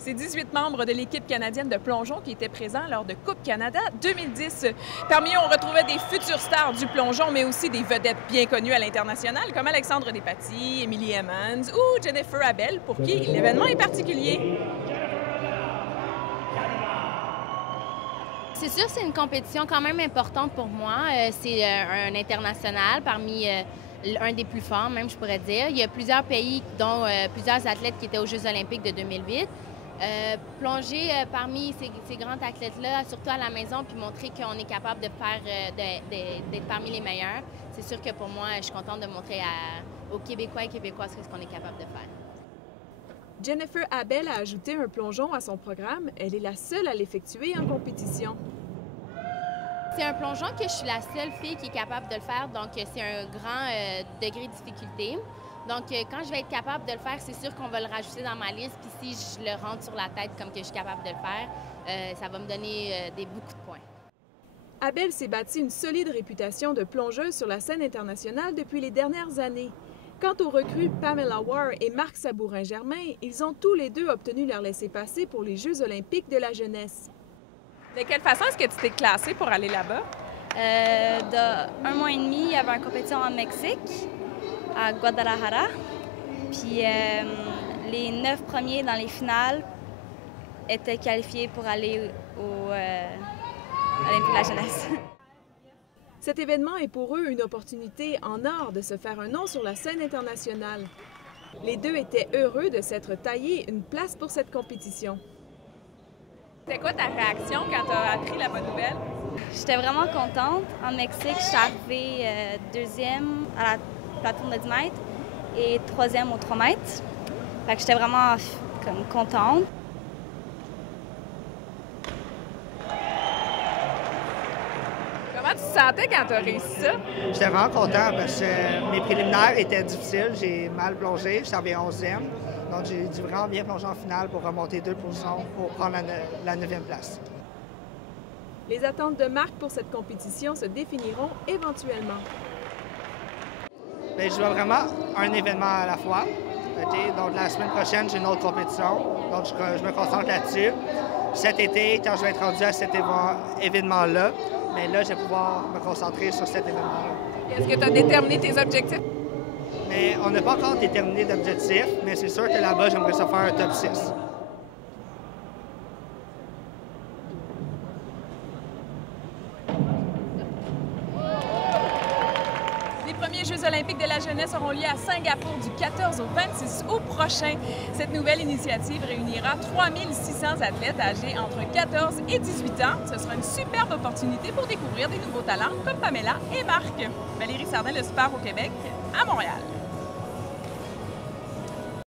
C'est 18 membres de l'équipe canadienne de plongeon qui étaient présents lors de Coupe Canada 2010. Parmi eux, on retrouvait des futures stars du plongeon, mais aussi des vedettes bien connues à l'international, comme Alexandre Despatie, Emily Emmons ou Jennifer Abel, pour qui l'événement est particulier. C'est sûr, c'est une compétition quand même importante pour moi. C'est un international parmi un des plus forts, même, je pourrais dire. Il y a plusieurs pays, dont plusieurs athlètes qui étaient aux Jeux olympiques de 2008. Plonger parmi ces grands athlètes-là, surtout à la maison, puis montrer qu'on est capable de faire, d'être parmi les meilleurs. C'est sûr que pour moi, je suis contente de montrer aux Québécois et Québécoises ce qu'on est capable de faire. Jennifer Abel a ajouté un plongeon à son programme. Elle est la seule à l'effectuer en compétition. C'est un plongeon que je suis la seule fille qui est capable de le faire, donc c'est un grand degré de difficulté. Donc, quand je vais être capable de le faire, c'est sûr qu'on va le rajouter dans ma liste. Puis si je le rentre sur la tête comme que je suis capable de le faire, ça va me donner beaucoup de points. Abel s'est bâti une solide réputation de plongeuse sur la scène internationale depuis les dernières années. Quant aux recrues Pamela Ware et Marc Sabourin-Germain, ils ont tous les deux obtenu leur laissez-passer pour les Jeux olympiques de la jeunesse. De quelle façon est-ce que tu t'es classée pour aller là-bas? Un mois et demi, il y avait une compétition en Mexique, à Guadalajara. Puis les 9 premiers dans les finales étaient qualifiés pour aller au Olympique de la jeunesse. Cet événement est pour eux une opportunité en or de se faire un nom sur la scène internationale. Les deux étaient heureux de s'être taillés une place pour cette compétition. C'était quoi ta réaction quand tu as appris la bonne nouvelle? J'étais vraiment contente. En Mexique, je suis arrivée deuxième à la plateforme de 10 mètres et troisième au 3 mètres. Fait que j'étais vraiment comme contente. Comment tu te sentais quand tu as réussi ça? J'étais vraiment content parce que mes préliminaires étaient difficiles. J'ai mal plongé, j'étais arrivé 11e. Donc, j'ai dû vraiment bien plonger en finale pour remonter 2 positions pour prendre la 9e place. Les attentes de Marc pour cette compétition se définiront éventuellement. Bien, je vois vraiment un événement à la fois. Okay? Donc, la semaine prochaine, j'ai une autre compétition. Donc, je me concentre là-dessus. Cet été, quand je vais être rendu à cet événement-là, mais là, je vais pouvoir me concentrer sur cet événement-là. Est-ce que tu as déterminé tes objectifs? Mais on n'a pas encore déterminé d'objectif, mais c'est sûr que là-bas, j'aimerais ça faire un top 6. Les premiers Jeux olympiques de la jeunesse auront lieu à Singapour du 14 au 26 août prochain. Cette nouvelle initiative réunira 3600 athlètes âgés entre 14 et 18 ans. Ce sera une superbe opportunité pour découvrir des nouveaux talents comme Pamela et Marc. Valérie Sardin, Le Sport au Québec, à Montréal.